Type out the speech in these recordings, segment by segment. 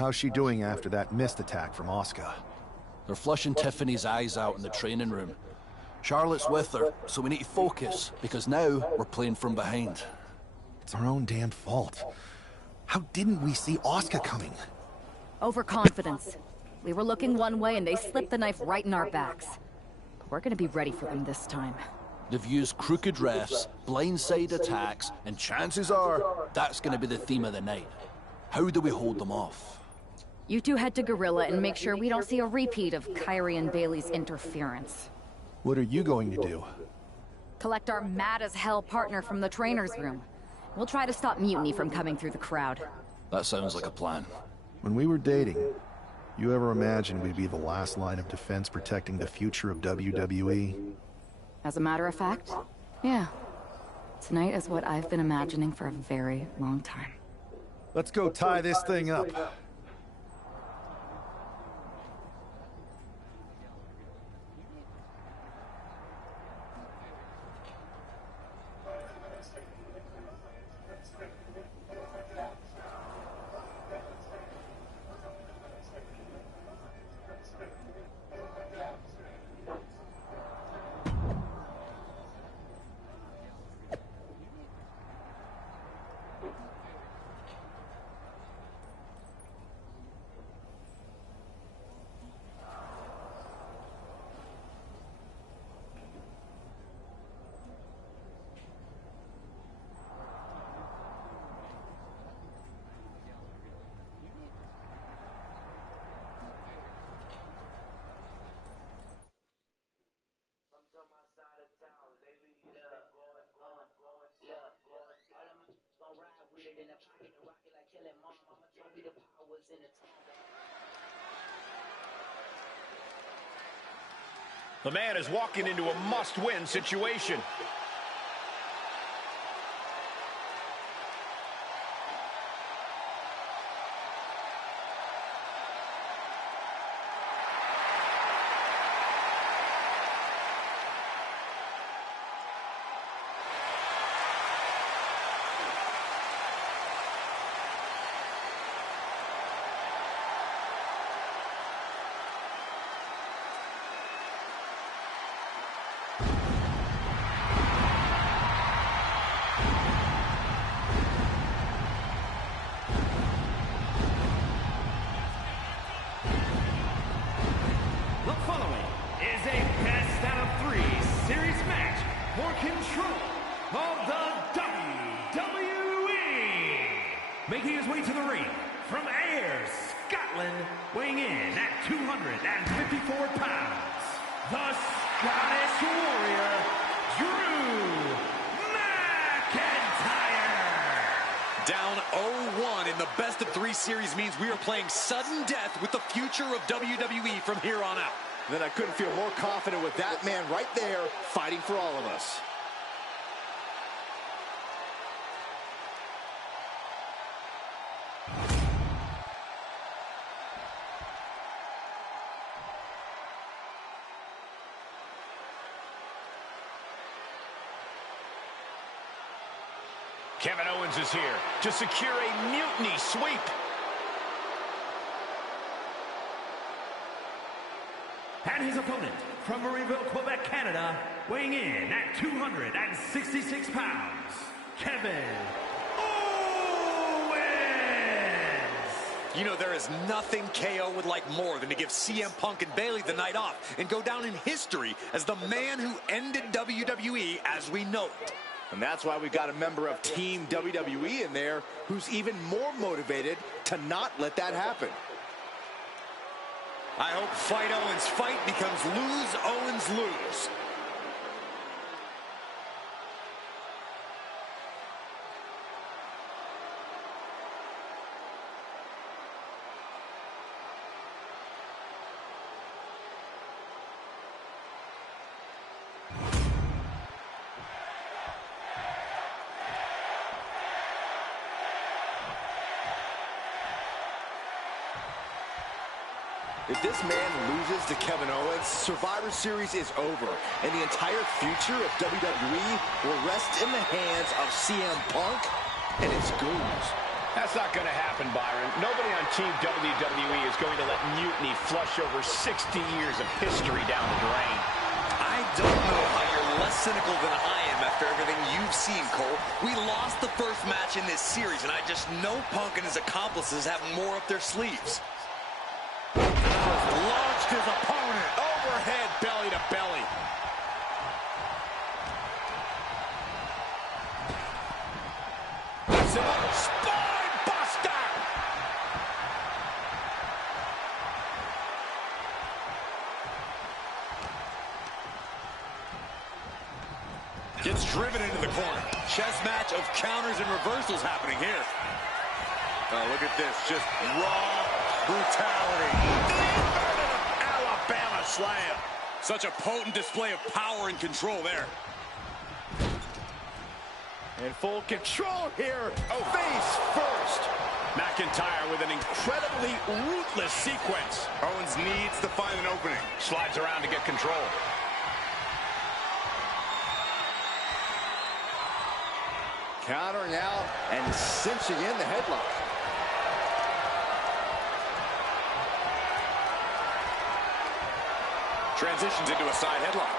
How's she doing after that missed attack from Asuka? They're flushing Tiffany's eyes out in the training room. Charlotte's with her, so we need to focus, because now we're playing from behind. It's our own damn fault. How didn't we see Asuka coming? Overconfidence. We were looking one way and they slipped the knife right in our backs. But we're gonna be ready for them this time. They've used crooked refs, blindside attacks, and chances are that's gonna be the theme of the night. How do we hold them off? You two head to Gorilla and make sure we don't see a repeat of Kyrie and Bailey's interference. What are you going to do? Collect our mad-as-hell partner from the trainer's room. We'll try to stop mutiny from coming through the crowd. That sounds like a plan. When we were dating, you ever imagined we'd be the last line of defense protecting the future of WWE? As a matter of fact, yeah. Tonight is what I've been imagining for a very long time. Let's go tie this thing up. The man is walking into a must-win situation. Making his way to the ring from Ayr, Scotland, weighing in at 254 pounds, the Scottish Warrior, Drew McIntyre. Down 0-1 in the best of 3 series means we are playing sudden death with the future of WWE from here on out. Then I couldn't feel more confident with that man right there fighting for all of us. Kevin Owens is here to secure a mutiny sweep. And his opponent from Marieville, Quebec, Canada, weighing in at 266 pounds, Kevin Owens. You know, there is nothing KO would like more than to give CM Punk and Bayley the night off and go down in history as the man who ended WWE as we know it. And that's why we got a member of Team WWE in there who's even more motivated to not let that happen. I hope Fight Owens fight becomes Lose Owens lose. If this man loses to Kevin Owens, Survivor Series is over, and the entire future of WWE will rest in the hands of CM Punk and his goons. That's not going to happen, Byron. Nobody on Team WWE is going to let mutiny flush over 60 years of history down the drain. I don't know how you're less cynical than I am after everything you've seen, Cole. We lost the first match in this series, and I just know Punk and his accomplices have more up their sleeves. Launched his opponent. Overhead, belly to belly. That's it. Spine buster. Gets driven into the corner. Chess match of counters and reversals happening here. Oh, look at this. Just raw brutality. The inverted Alabama slam. Such a potent display of power and control there. In full control here. Oh, face first. McIntyre with an incredibly ruthless sequence. Owens needs to find an opening. Slides around to get control. Countering out and cinching in the headlock. Transitions into a side headlock.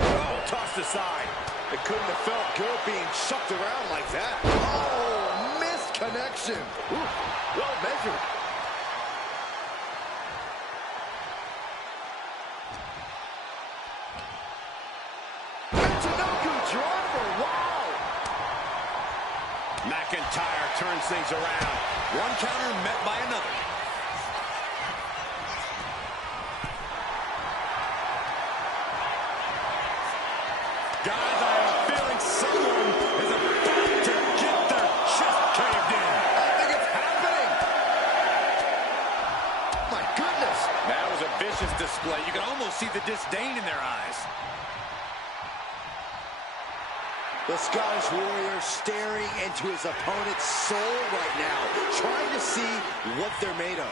Oh, tossed aside. It couldn't have felt good being chucked around like that. Oh, missed connection. Ooh, well measured. McIntyre turns things around. One counter met by another. Guys, I have a feeling someone is about to get their chest caved in. I think it's happening. My goodness. That was a vicious display. You can almost see the disdain in their eyes. The Scottish Warrior staring into his opponent's soul right now, trying to see what they're made of.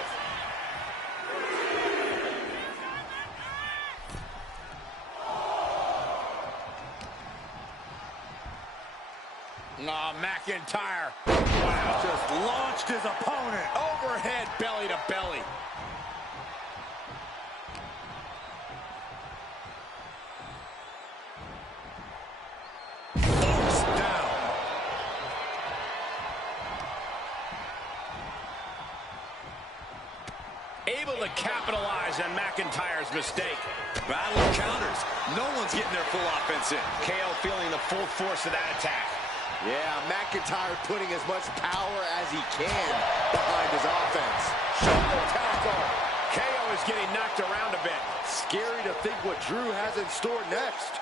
McIntyre. Wow. Just launched his opponent. Overhead, belly to belly. Able to capitalize on McIntyre's mistake. Battle of counters. No one's getting their full offense in. KO feeling the full force of that attack. Yeah, McIntyre putting as much power as he can behind his offense. Shoulder tackle. KO is getting knocked around a bit. Scary to think what Drew has in store next.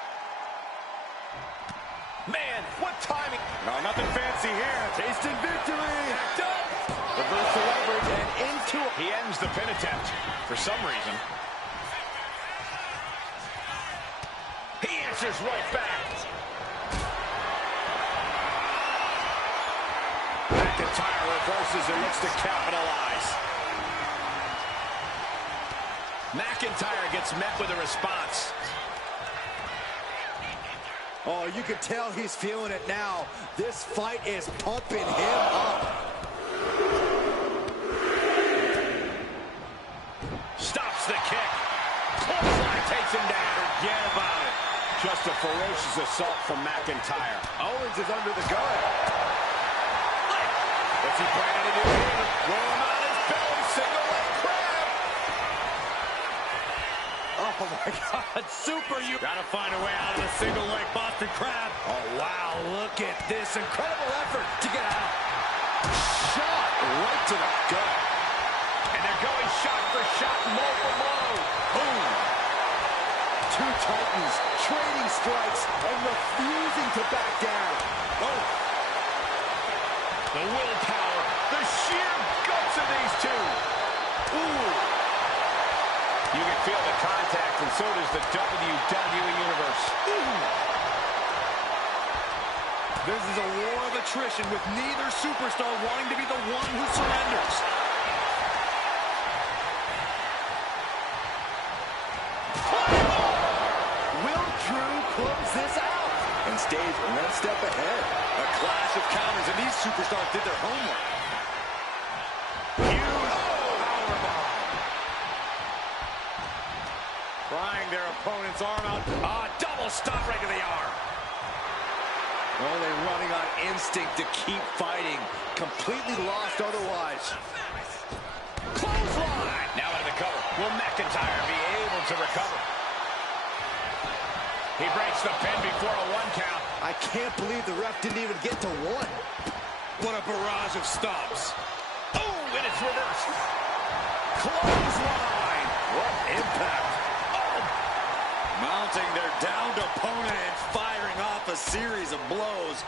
Man, what timing. No, nothing fancy here. Tasting victory. Backed up. Reversal leverage and into it. He ends the pin attempt for some reason. He answers right back. McIntyre reverses and looks to capitalize. McIntyre gets met with a response. Oh, you can tell he's feeling it now. This fight is pumping him up. Stops the kick. Clothesline takes him down. Forget about it. Just a ferocious assault from McIntyre. Owens is under the gun. What's he planning to do here? Roll him on his belly. Single leg crab. Oh, my God. Super. You Gotta find a way out of the single leg Boston Crab. Oh, wow. Look at this incredible effort to get out. Shot right to the gut. And they're going shot for shot, blow for blow. Boom. Two Titans trading strikes and refusing to back down. Oh. The willpower, the sheer guts of these two. Ooh. You can feel the contact, and so does the WWE Universe. Ooh. This is a war of attrition with neither superstar wanting to be the one who surrenders. Will close this out and stays one step ahead. A clash of counters, and these superstars did their homework. Huge powerbomb. Prying their opponent's arm out. Double stop right to the arm. Only running on instinct to keep fighting. Completely lost otherwise. Clothesline. Now into the cover. Will McIntyre be able to recover? He breaks the pin before a 1 count. I can't believe the ref didn't even get to 1. What a barrage of stops. Oh, and it's reversed. Clothesline. What impact. Mounting their downed opponent and firing off a series of blows.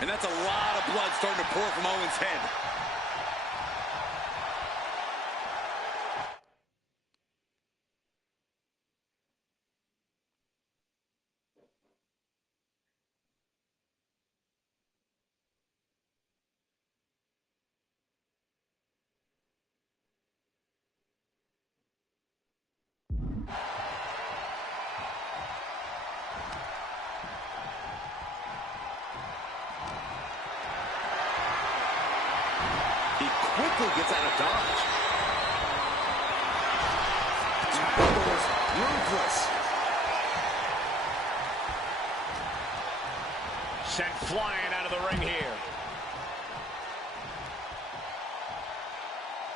And that's a lot of blood starting to pour from Owens' head. Quickly gets out of dodge. Tackles ruthless. Sent flying out of the ring here.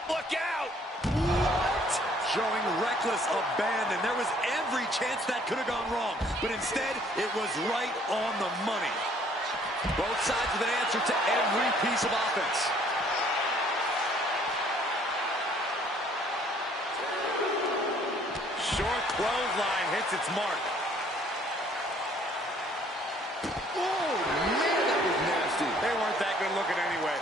Look out! What? Showing reckless abandon. There was every chance that could have gone wrong, but instead it was right on the money. Both sides with an answer to every piece of offense. Short clothesline hits its mark. Oh, man, that was nasty. They weren't that good looking anyway.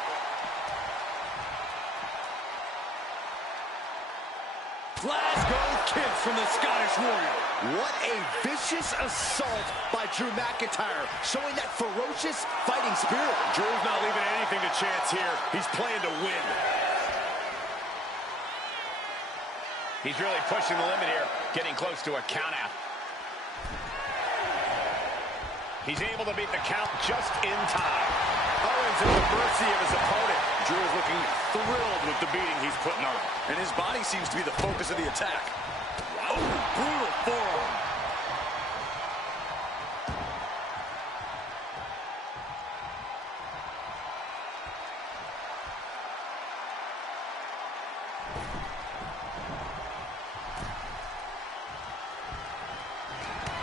Glasgow kiss from the Scottish Warrior. What a vicious assault by Drew McIntyre, showing that ferocious fighting spirit. Drew's not leaving anything to chance here. He's playing to win. He's really pushing the limit here, getting close to a count out. He's able to beat the count just in time. Owens at the mercy of his opponent. Drew is looking thrilled with the beating he's putting on him. And his body seems to be the focus of the attack. Wow, brutal forearm.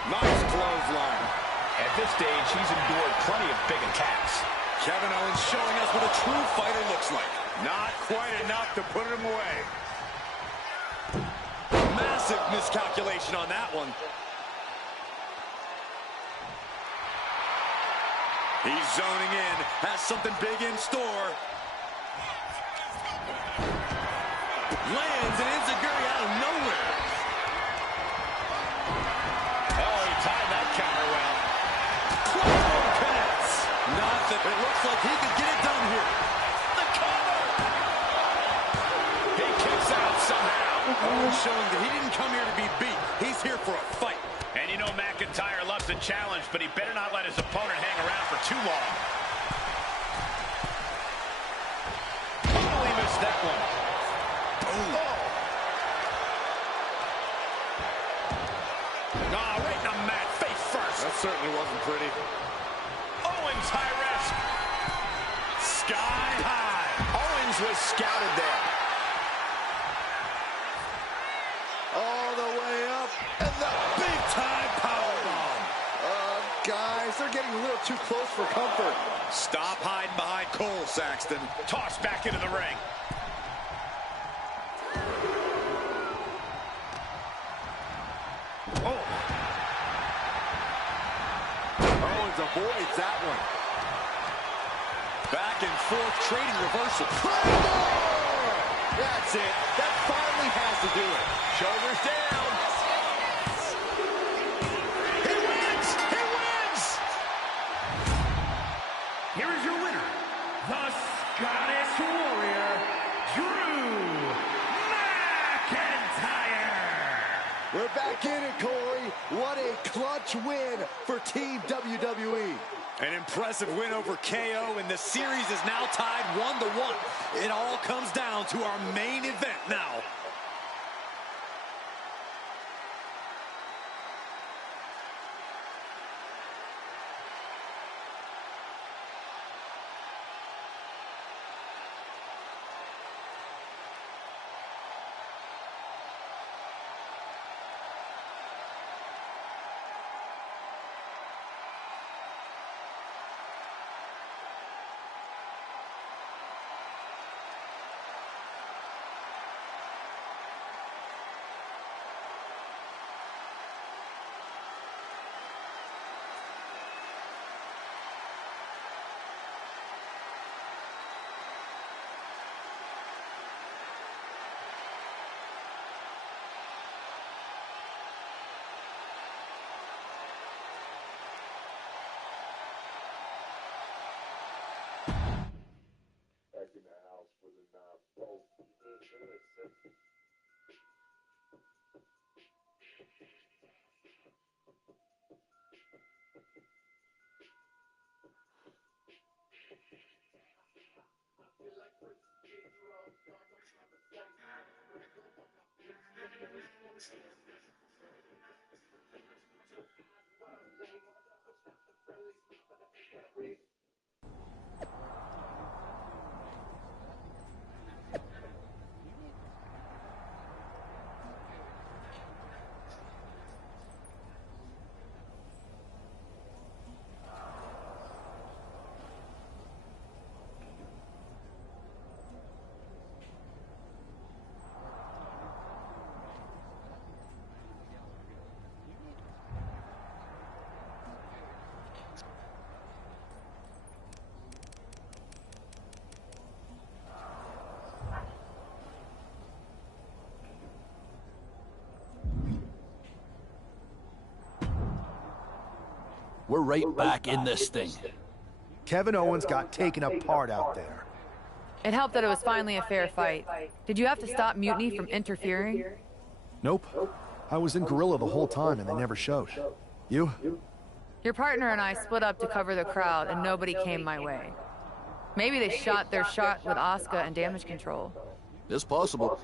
Nice clothesline. At this stage, he's endured plenty of big attacks. Kevin Owens showing us what a true fighter looks like. Not quite enough to put him away. Massive miscalculation on that one. He's zoning in, has something big in store. Lands an enziguri out of nowhere. Oh, he timed that counter well. Crossbone connects. Nothing. It looks like he could get it done here. The cover. He kicks out somehow. Owens showing that he didn't come here to be beat. He's here for a fight. And you know McIntyre loves a challenge, but he better not let his opponent hang around for too long. Totally missed that one. Right in the mat, face first. That certainly wasn't pretty. Owens high risk. Sky high. Owens was scouted there. All the way up. And the big-time powerbomb. Guys, they're getting a little too close for comfort. Stop hiding behind Cole, Saxton. Tossed back into the ring. Owens avoids that one. Back and forth trading reversal. That's it. That finally has to do it. Shoulders down. He wins! He wins! Here is your winner, the Scottish Warrior, Drew McIntyre. We're back in it, Corey. What a clutch win for Team WWE. An impressive win over KO, and the series is now tied 1-1. It all comes down to our main event now. We're right back in this thing. Kevin Owens got taken apart out there. It helped that it was finally a fair fight. Did you have to stop Mutiny from interfering? Nope. I was in Gorilla the whole time and they never showed. You? Your partner and I split up to cover the crowd and nobody came my way. Maybe they shot their shot with Asuka and damage control. It's possible.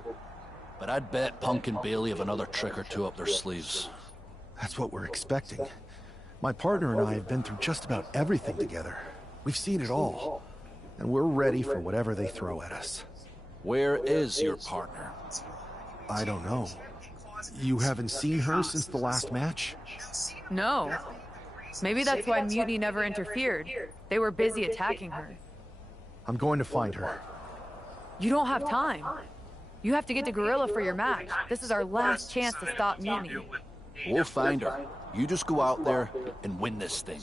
But I'd bet Punk and Bailey have another trick or two up their sleeves. That's what we're expecting. My partner and I have been through just about everything together. We've seen it all. And we're ready for whatever they throw at us. Where is your partner? I don't know. You haven't seen her since the last match? No. Maybe that's why Mutiny never interfered. They were busy attacking her. I'm going to find her. You don't have time. You have to get to Gorilla for your match. This is our last chance to stop Mutiny. We'll find her. You just go out there and win this thing.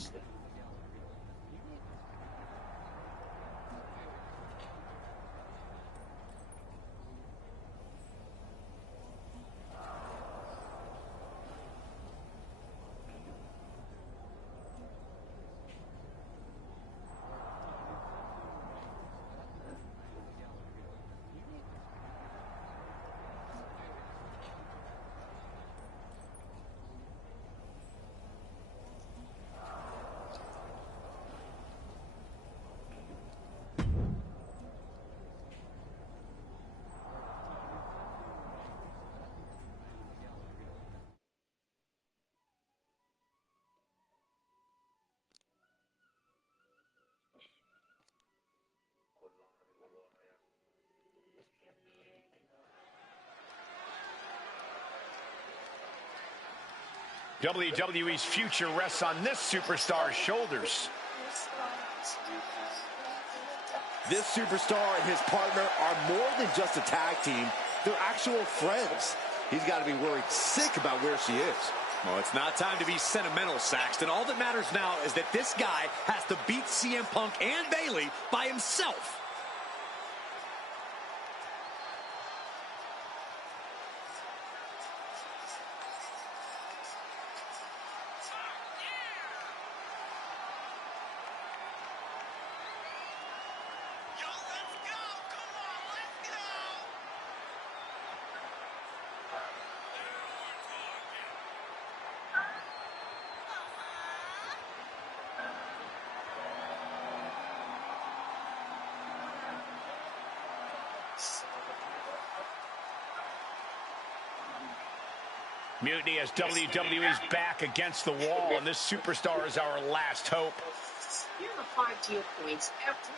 WWE's future rests on this superstar's shoulders. This superstar and his partner are more than just a tag team. They're actual friends. He's got to be worried sick about where she is. Well, it's not time to be sentimental, Saxton. All that matters now is that this guy has to beat CM Punk and Bailey by himself. Mutiny has WWE's back against the wall, and this superstar is our last hope. Here are 5 deal points after.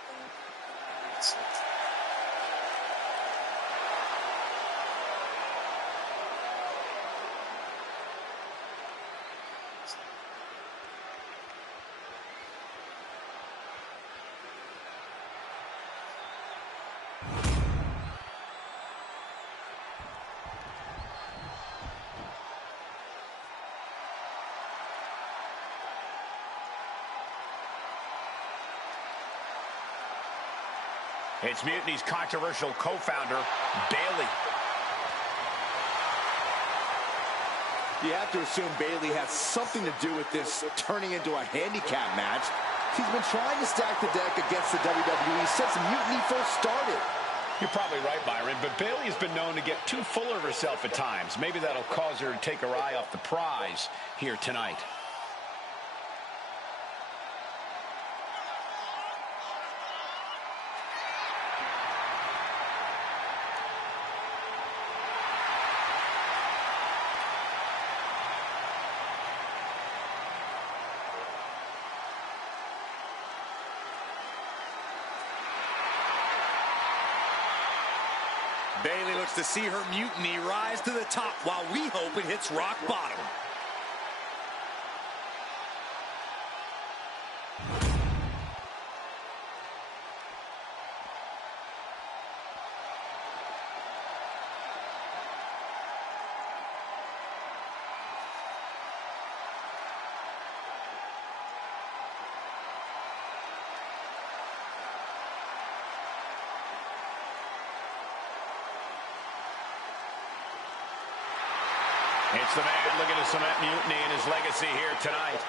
It's Mutiny's controversial co-founder, Bayley. You have to assume Bayley has something to do with this turning into a handicap match. She's been trying to stack the deck against the WWE since Mutiny first started. You're probably right, Byron, but Bayley has been known to get too full of herself at times. Maybe that'll cause her to take her eye off the prize here tonight. Bayley looks to see her Mutiny rise to the top while we hope it hits rock bottom. It's the man looking to cement Mutiny and his legacy here tonight.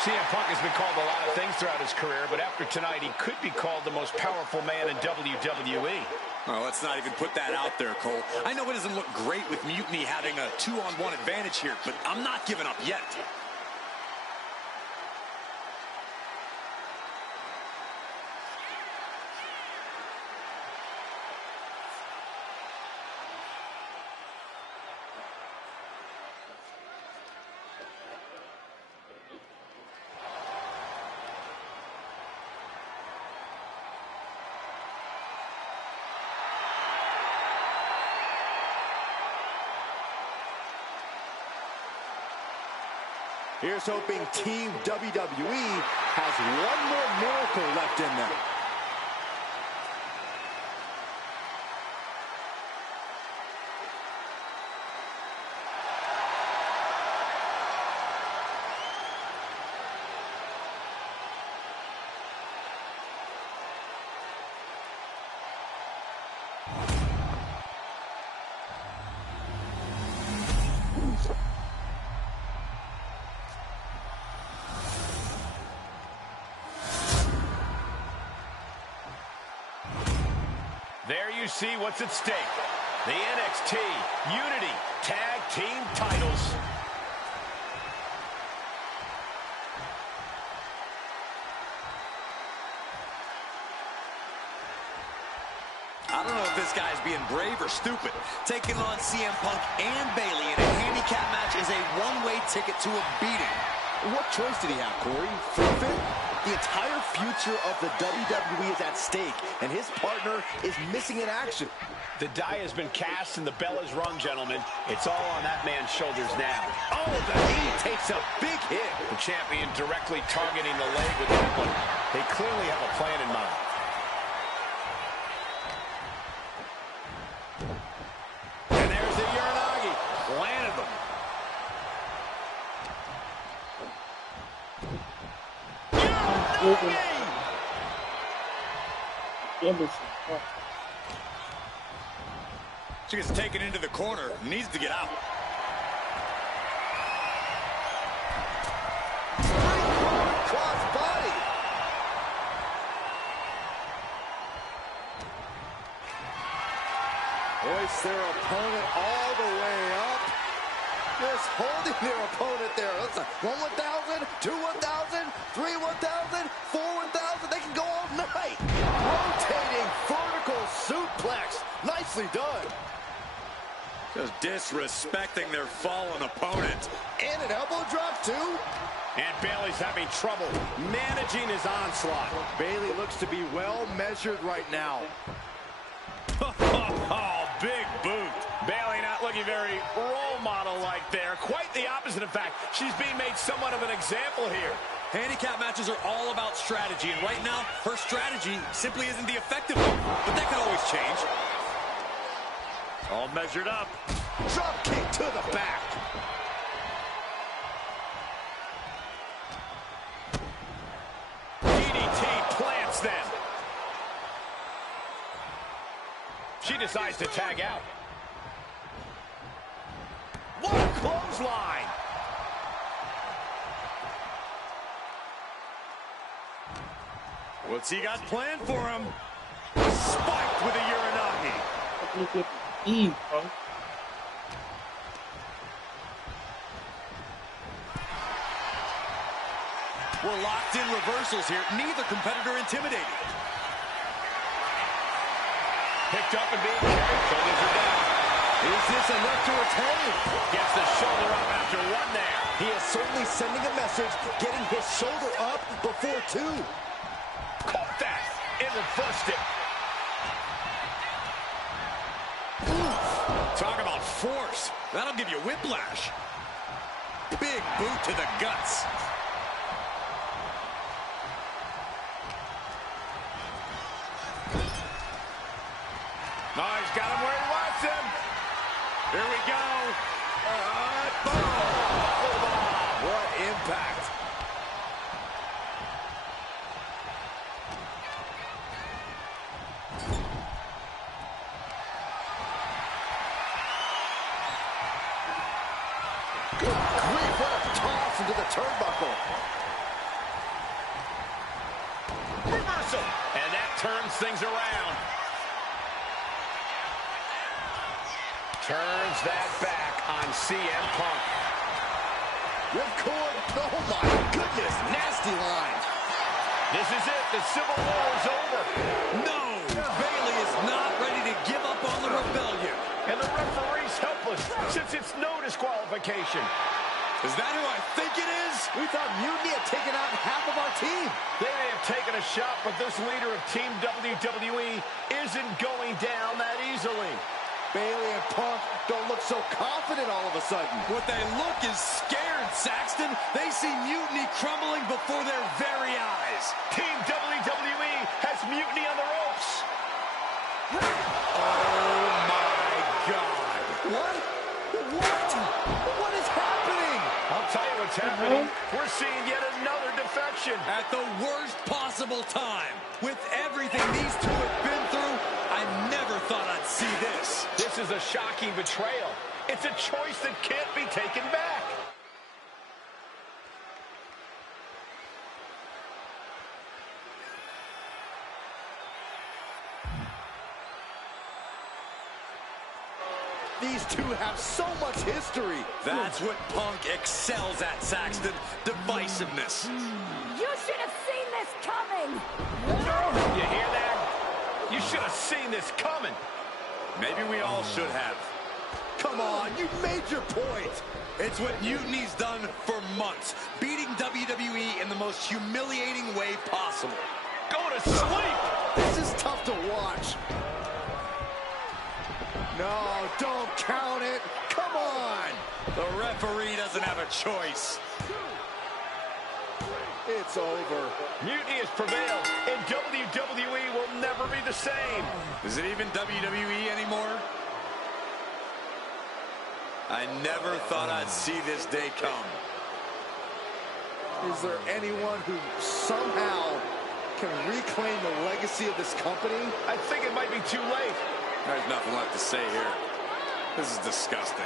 CM Punk has been called a lot of things throughout his career, but after tonight, he could be called the most powerful man in WWE. Oh, let's not even put that out there, Cole. I know it doesn't look great with Mutiny having a 2-on-1 advantage here, but I'm not giving up yet. Here's hoping Team WWE has one more miracle left in them. There you see what's at stake. The NXT Unity Tag Team titles. I don't know if this guy's being brave or stupid. Taking on CM Punk and Bayley in a handicap match is a one-way ticket to a beating. What choice did he have, Corey? Forfeit? The entire future of the WWE is at stake, and his partner is missing in action. The die has been cast and the bell is rung, gentlemen. It's all on that man's shoulders now. Oh, the knee takes a big hit. The champion directly targeting the leg with that one. They clearly have a plan in mind. And there's the Uranagi. Landed them. She gets taken into the corner, needs to get out. Cross body. opponent all the way up. Just holding their opponent there. Listen, 1 1,000, 2 1,000, 3 1,000, 4 1,000. They can go all night. Rotating vertical suplex. Nicely done. Just disrespecting their fallen opponent. And an elbow drop, too. And Bayley's having trouble managing his onslaught. Bayley looks to be well measured right now. Oh, big boot. Bayley not looking very role model-like there. Quite the opposite, in fact. She's being made somewhat of an example here. Handicap matches are all about strategy, and right now, her strategy simply isn't the effective one. But that could always change. All measured up. Drop kick to the back. DDT plants them. She decides to tag out. What a clothesline. What's he got planned for him? Spiked with a Uranagi. We're locked in reversals here. Neither competitor intimidated. Picked up and being carried. Shoulders are down. Is this enough to retain? Gets the shoulder up after one there. He is certainly sending a message, getting his shoulder up before 2. Caught that and reversed it. Talk about force. That'll give you whiplash. Big boot to the guts. Oh, he's got him where he wants him. Here we go. Boom. What impact. Good grief, what a toss into the turnbuckle. Reversal. And that turns things around. Turns that back on CM Punk. Ripcord, oh my goodness, nasty line. This is it, the Civil War is over. No, Bayley is not ready to give up on the rebellion. And the referee's helpless since it's no disqualification. Is that who I think it is? We thought Mutiny had taken out half of our team. They may have taken a shot, but this leader of Team WWE isn't going down that easily. Bayley and Punk don't look so confident all of a sudden. What they look is scared, Saxton. They see Mutiny crumbling before their very eyes. Team WWE has Mutiny on the ropes. Oh, my God. What? What is happening? I'll tell you what's happening. We're seeing yet another defection. At the worst possible time. With everything these two have been through, I never thought I'd see this. This is a shocking betrayal. It's a choice that can't be taken back. These two have so much history. That's what Punk excels at, Saxton. Divisiveness. You should have seen this coming! You hear that? You should have seen this coming. Maybe we all should have. Come on, you made your point. It's what Mutiny's done for months, beating WWE in the most humiliating way possible. Go to sleep! This is tough to watch. No, don't count it. Come on. The referee doesn't have a choice. It's over. Mutiny has prevailed, and WWE will never be the same. Is it even WWE anymore? I never thought I'd see this day come. Is there anyone who somehow can reclaim the legacy of this company? I think it might be too late. There's nothing left to say here. This is disgusting.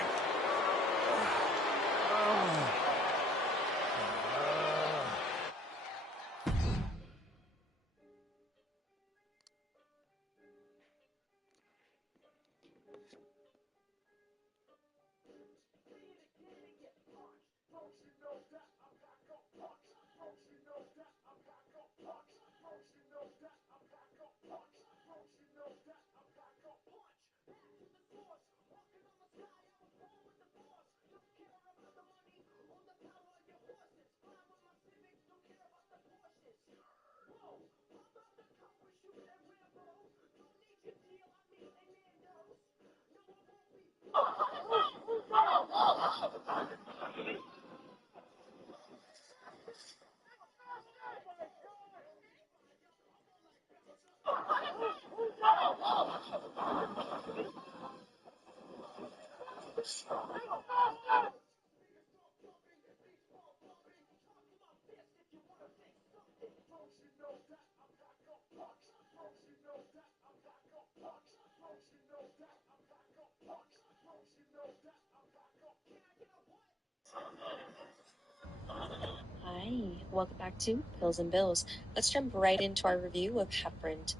Hi, welcome back to Pills and Bills. Let's jump right into our review of Halfbrand.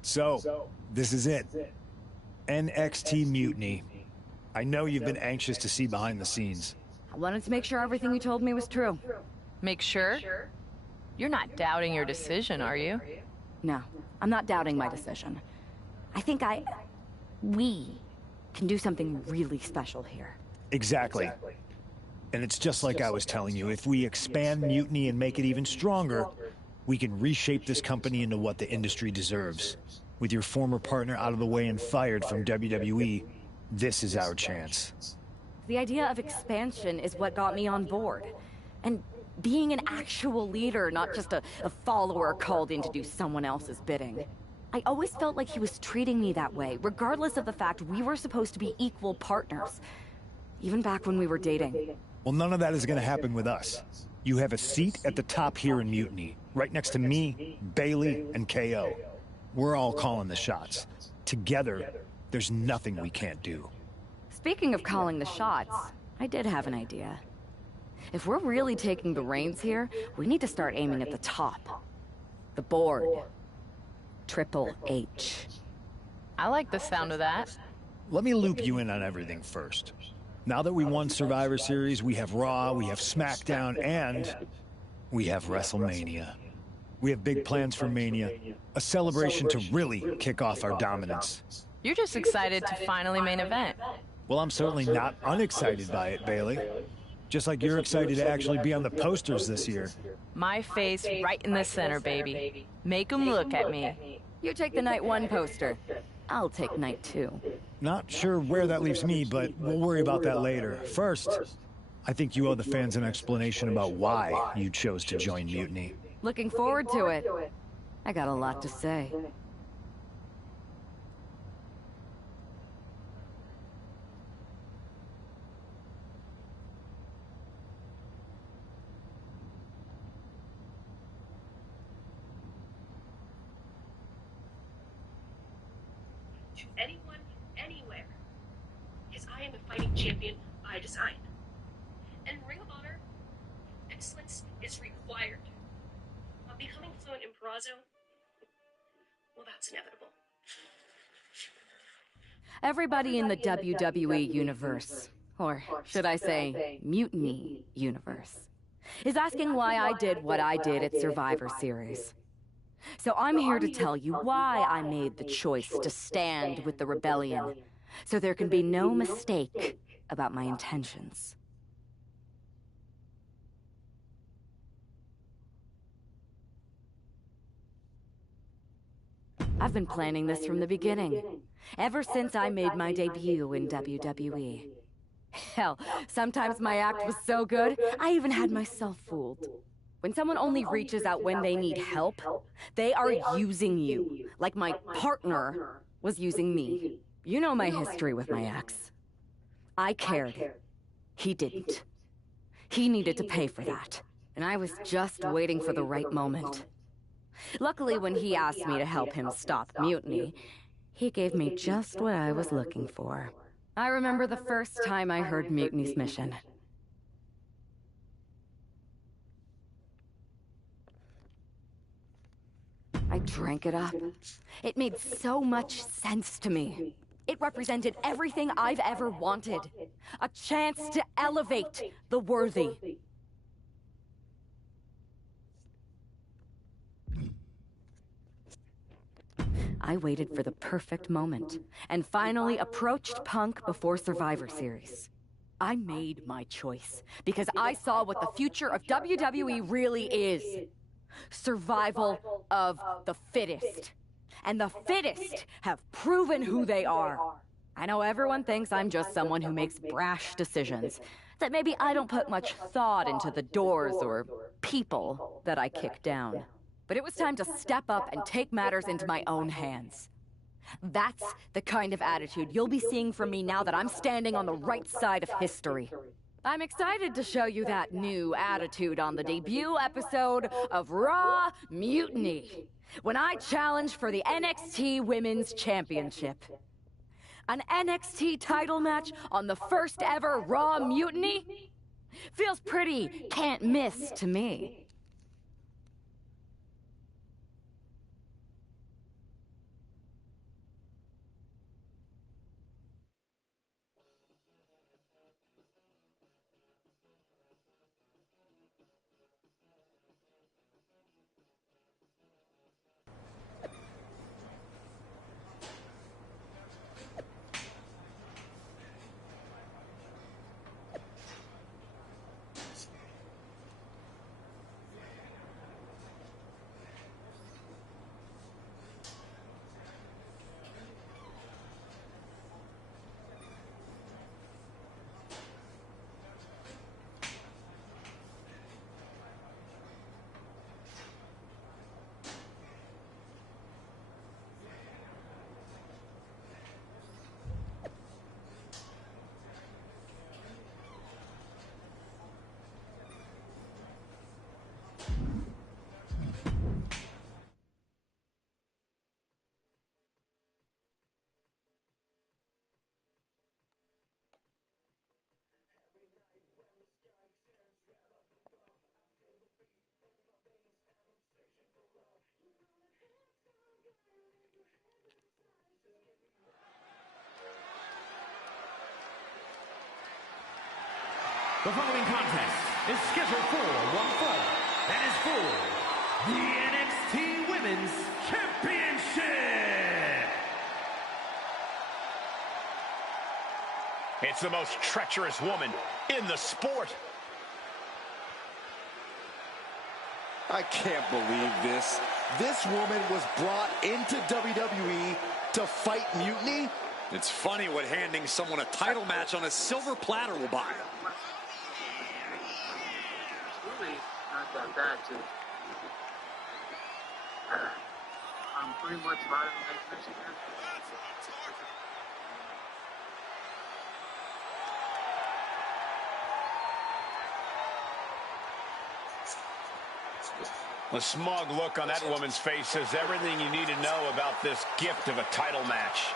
So, this is it. NXT Mutiny. I know you've been anxious to see behind the scenes. I wanted to make sure everything you told me was true. Make sure? You're not doubting your decision, are you? No, I'm not doubting my decision. I think we can do something really special here. Exactly. And it's just like I was telling you, if we expand Mutiny and make it even stronger, we can reshape this company into what the industry deserves. With your former partner out of the way and fired from WWE, this is our chance. The idea of expansion is what got me on board. And being an actual leader, not just a follower called in to do someone else's bidding. I always felt like he was treating me that way, regardless of the fact we were supposed to be equal partners. Even back when we were dating. Well, none of that is going to happen with us. You have a seat at the top here in Mutiny, right next to me, Bayley, and KO. We're all calling the shots. Together, there's nothing we can't do. Speaking of calling the shots, I did have an idea. If we're really taking the reins here, we need to start aiming at the top. The board. Triple H. I like the sound of that. Let me loop you in on everything first. Now that we won Survivor Series, we have Raw, we have SmackDown, and we have WrestleMania. We have big plans for Mania, a celebration to really kick off our dominance. You're just excited to finally main event. Well, I'm certainly not unexcited by it, Bayley. Just like you're excited to actually be on the posters this year. My face right in the center, baby. Make them look at me. You take the night 1 poster. I'll take night 2. Not sure where that leaves me, but we'll worry about that later. First, I think you owe the fans an explanation about why you chose to join Mutiny. Looking forward to it. I got a lot to say. To anyone, anywhere. Because I am a fighting champion by design. And Ring of Honor, excellence is required. Becoming fluent in Perazo, well, that's inevitable. Everybody in the WWE universe, or should I say, Mutiny universe, is asking why I did what I did at Survivor Series. So I'm here to tell you why I made the choice to stand with the rebellion, so there can be no mistake about my intentions. I've been planning this from the beginning, ever since I made my debut in WWE. Hell, sometimes my act was so good, I even had myself fooled. When someone only reaches out when they need help, they are using you, like my partner was using me. You know my history with my ex. I cared. He didn't. He needed to pay for that, and I was just waiting for the right moment. Luckily, when he asked me to help him stop mutiny, he gave me just what I was looking for. I remember the first time I heard Mutiny's mission. I drank it up. It made so much sense to me. It represented everything I've ever wanted. A chance to elevate the worthy. I waited for the perfect moment, and finally approached Punk before Survivor Series. I made my choice, because I saw what the future of WWE really is. Survival of the fittest. And the fittest have proven who they are. I know everyone thinks I'm just someone who makes brash decisions, that maybe I don't put much thought into the doors or people that I kick down. But it was time to step up and take matters into my own hands. That's the kind of attitude you'll be seeing from me now that I'm standing on the right side of history. I'm excited to show you that new attitude on the debut episode of Raw Mutiny, when I challenge for the NXT Women's Championship. An NXT title match on the first ever Raw Mutiny? Feels pretty can't miss to me. The following contest is scheduled for one fall, and is for the NXT Women's Championship. It's the most treacherous woman in the sport. I can't believe this. This woman was brought into WWE to fight Mutiny? It's funny what handing someone a title match on a silver platter will buy. Really not that bad, too. I'm pretty much right in the next mission here. The smug look on that woman's face says everything you need to know about this gift of a title match.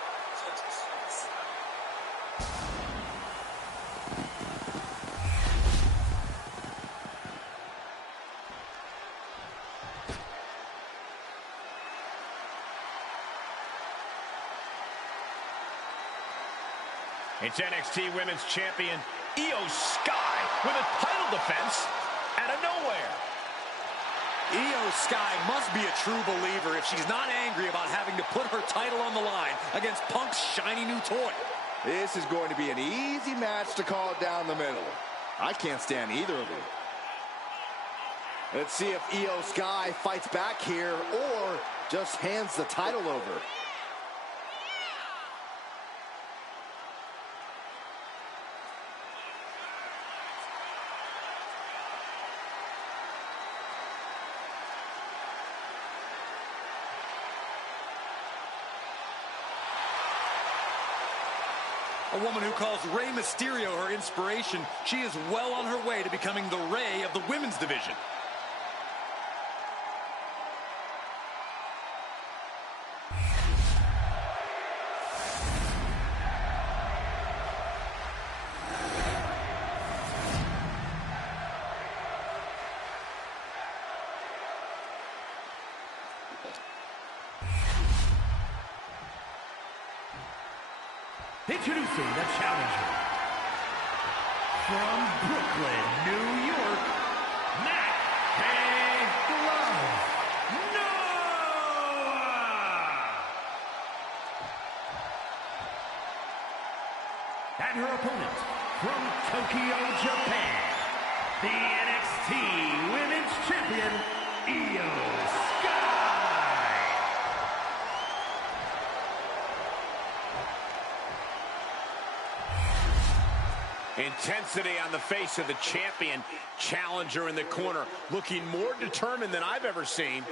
It's NXT Women's Champion Io Sky with a title defense out of nowhere. Io Sky must be a true believer if she's not angry about having to put her title on the line against Punk's shiny new toy. This is going to be an easy match to call down the middle. I can't stand either of them. Let's see if Io Sky fights back here or just hands the title over. A woman who calls Rey Mysterio her inspiration. She is well on her way to becoming the Rey of the women's division. Introducing the challenger from Brooklyn, New York, Matt Noah. And her opponent from Tokyo, Japan, the NXT Women's Champion, Io Sky. Intensity on the face of the champion. Challenger in the corner, looking more determined than I've ever seen.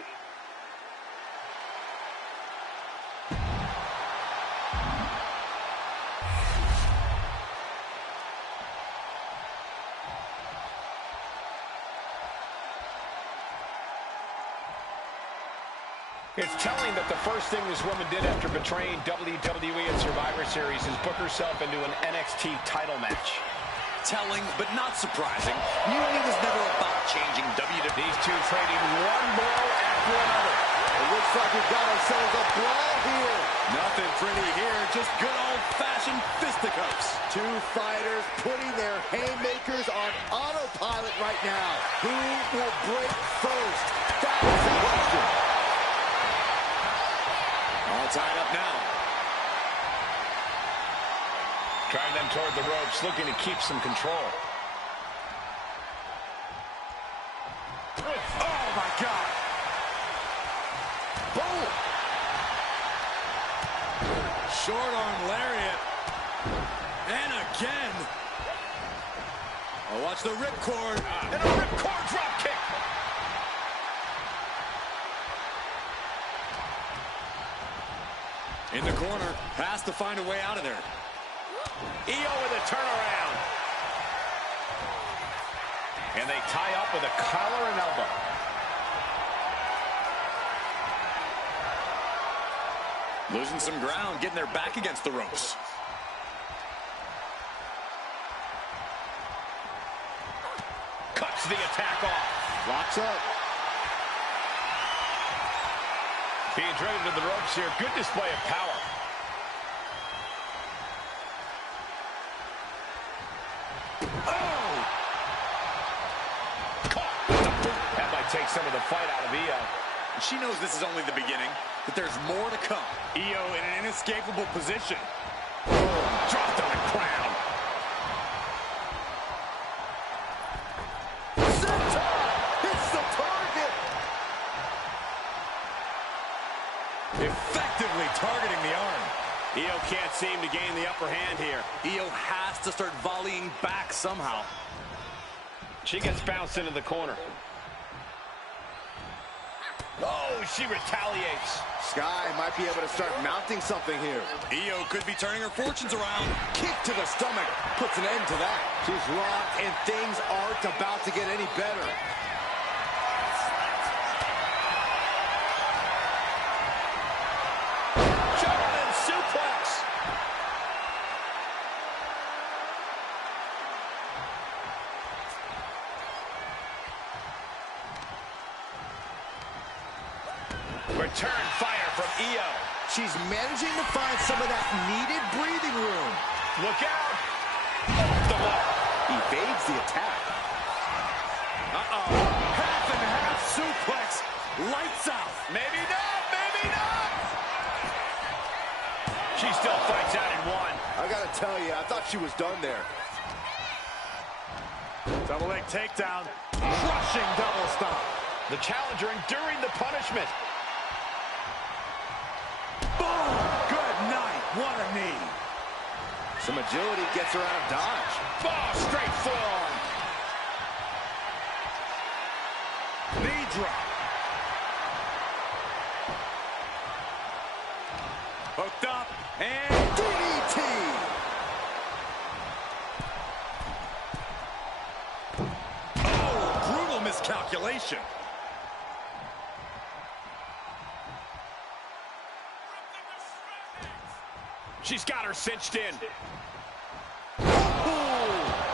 It's telling that the first thing this woman did after betraying WWE at Survivor Series is book herself into an NXT title match. Telling, but not surprising. Mutiny was never about changing WWE. These two trading one blow after another. It looks like we've got ourselves a brawl here. Nothing pretty here, just good old-fashioned fisticuffs. Two fighters putting their haymakers on autopilot right now. Who will break first? That is the question. All tied up now. Driving them toward the ropes, looking to keep some control. Oh, my God. Boom. Short arm lariat. And again. Oh, watch the ripcord. And a ripcord drop kick. In the corner, has to find a way out of there. Io with a turnaround. And they tie up with a collar and elbow. Losing some ground, getting their back against the ropes. Cuts the attack off. Locks up. Being driven to the ropes here. Good display of power. Oh! Caught with the boot. That might take some of the fight out of Io. She knows this is only the beginning, that there's more to come. Io in an inescapable position. Dropped on the ground. It's the target. Effectively targeting the arm. Io can't seem to gain the upper hand here. Io has to start volleying back somehow. She gets bounced into the corner. Oh, she retaliates. Sky might be able to start mounting something here. Io could be turning her fortunes around. Kick to the stomach puts an end to that. She's locked, and things aren't about to get any better. German suplex. Return fire from Io. She's managing to find some of that needed breathing room. Look out. Off the mark. Evades the attack. Uh-oh. Half and half suplex. Lights out. Maybe not. Maybe not. She still fights out in one. I gotta tell you, I thought she was done there. Double leg takedown. Crushing double stomp. The challenger enduring the punishment. Boom! Good night. What a knee. Some agility gets her out of dodge. Oh, straight forearm. Knee drop. Hooked up and DDT. calculation. She's got her cinched in. Ooh,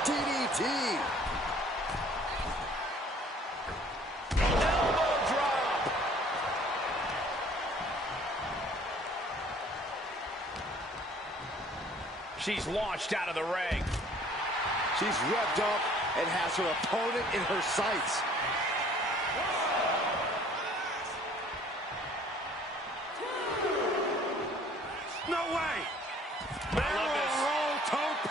DDT. Elbow drop. She's launched out of the ring. She's revved up and has her opponent in her sights. No way! Barrel roll tope!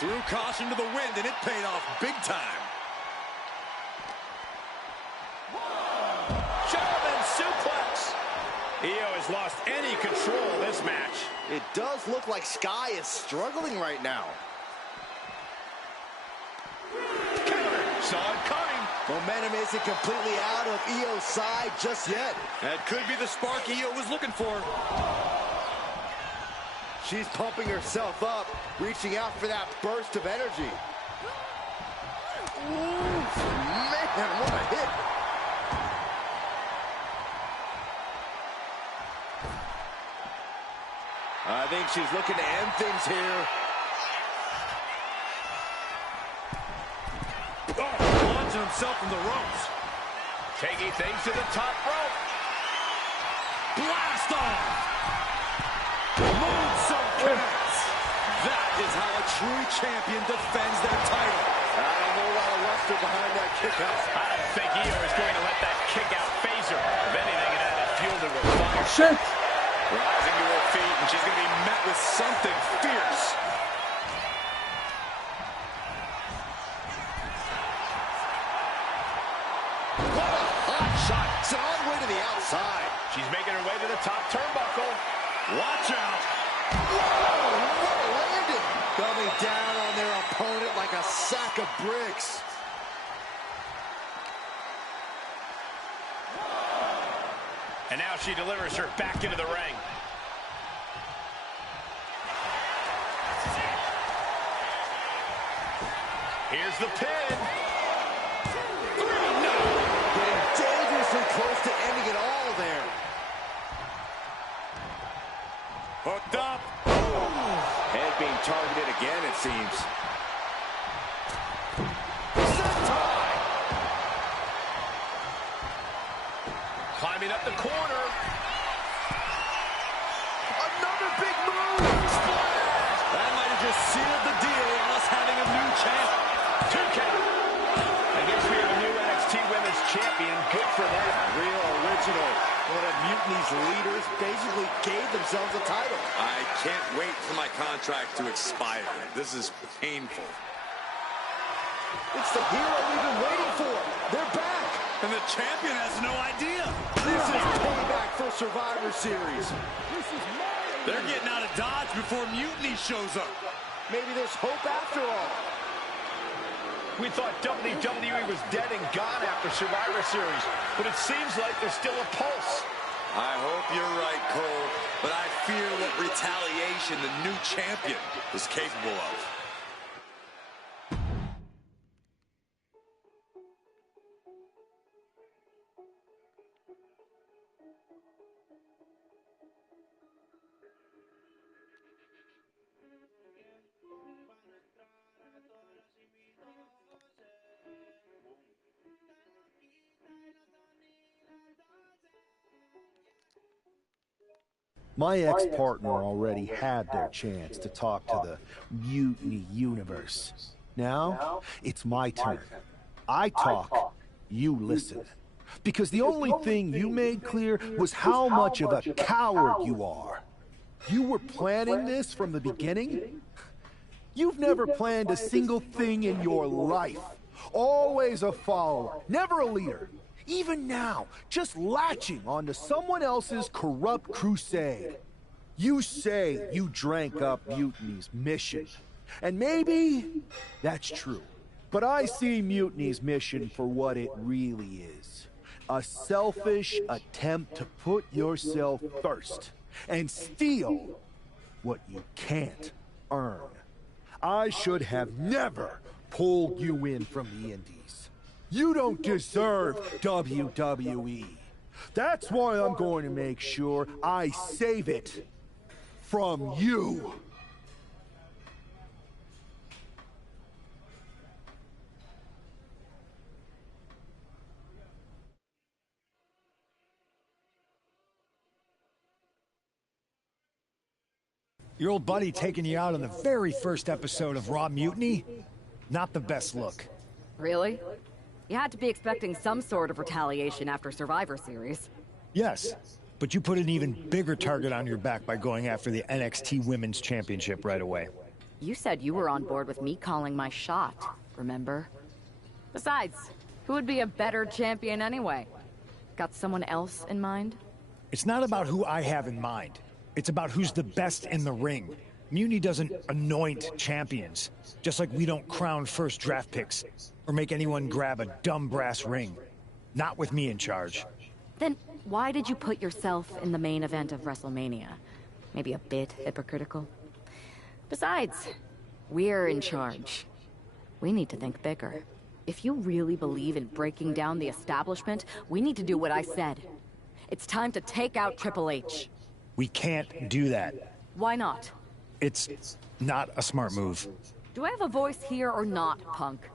Threw caution to the wind, and it paid off big time. German suplex. Io has lost any control of this match. It does look like Sky is struggling right now. Saw it coming. Momentum isn't completely out of Io's side just yet. That could be the spark Io was looking for. She's pumping herself up, reaching out for that burst of energy. Ooh, man, what a hit. I think she's looking to end things here. Launching himself from the ropes. Taking things to the top rope. Blast off! Moonsault connects. That is how a true champion defends their title. Not a whole lot of luster behind that kick out. I don't think Io is going to let that kick out phase her. If anything, it added fuel to her fire. Shit! Rising to her feet, and she's going to be met with something fierce. What a hot shot. It's all the way to the outside. She's making her way to the top turnbuckle. Watch out! Whoa, what a landing. Coming down on their opponent like a sack of bricks. And now she delivers her back into the ring. Here's the pin. 3, no! Getting dangerously close to ending it all there. Hooked up. Head being targeted again, it seems. Climbing up the corner. Another big move. That might have just sealed the deal on us having a new champ. 2 count. I guess we have a new NXT Women's Champion. Good for them. Real original. One of Mutiny's leaders basically gave themselves a title. I can't wait for my contract to expire. This is painful. It's the hero we've been waiting for. They're back. And the champion has no idea. This is payback for Survivor Series. They're getting out of Dodge before Mutiny shows up. Maybe there's hope after all. We thought WWE was dead and gone after Survivor Series, but it seems like there's still a pulse. I hope you're right, Cole, but I fear what retaliation the new champion is capable of. My ex-partner already had their chance to talk to the Mutiny Universe. Now, it's my turn. I talk, you listen. Because the only thing you made clear was how much of a coward you are. You were planning this from the beginning? You've never planned a single thing in your life. Always a follower, never a leader. Even now, just latching onto someone else's corrupt crusade. You say you drank up Mutiny's mission. And maybe that's true. But I see Mutiny's mission for what it really is. A selfish attempt to put yourself first and steal what you can't earn. I should have never pulled you in from the Indies. You don't deserve WWE. That's why I'm going to make sure I save it from you. Your old buddy taking you out on the very first episode of Raw Mutiny? Not the best look. Really? You had to be expecting some sort of retaliation after Survivor Series. Yes, but you put an even bigger target on your back by going after the NXT Women's Championship right away. You said you were on board with me calling my shot, remember? Besides, who would be a better champion anyway? Got someone else in mind? It's not about who I have in mind. It's about who's the best in the ring. Mutiny doesn't anoint champions, just like we don't crown first draft picks or make anyone grab a dumb brass ring. Not with me in charge. Then why did you put yourself in the main event of WrestleMania? Maybe a bit hypocritical? Besides, we're in charge. We need to think bigger. If you really believe in breaking down the establishment, we need to do what I said. It's time to take out Triple H. We can't do that. Why not? It's not a smart move. Do I have a voice here or not, punk?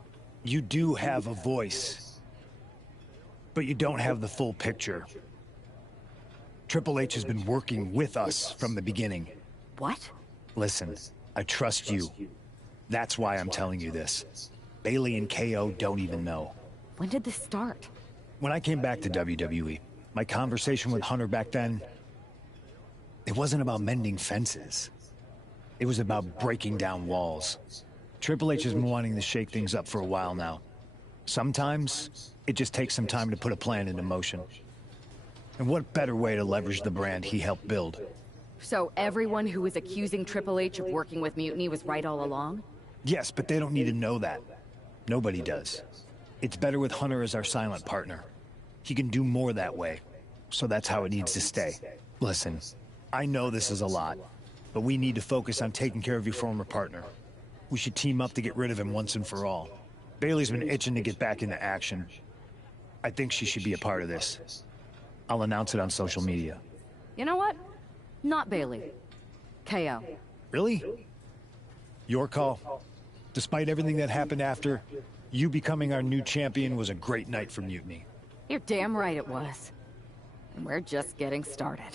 You do have a voice. But you don't have the full picture. Triple H has been working with us from the beginning. What? Listen, I trust you. That's why I'm telling you this. Bayley and KO don't even know. When did this start? When I came back to WWE, my conversation with Hunter back then, it wasn't about mending fences. It was about breaking down walls. Triple H has been wanting to shake things up for a while now. Sometimes, it just takes some time to put a plan into motion. And what better way to leverage the brand he helped build? So everyone who was accusing Triple H of working with Mutiny was right all along? Yes, but they don't need to know that. Nobody does. It's better with Hunter as our silent partner. He can do more that way. So that's how it needs to stay. Listen, I know this is a lot, but we need to focus on taking care of your former partner. We should team up to get rid of him once and for all. Bayley's been itching to get back into action. I think she should be a part of this. I'll announce it on social media. You know what? Not Bayley. KO. Really? Your call. Despite everything that happened after, you becoming our new champion was a great night for Mutiny. You're damn right it was. And we're just getting started.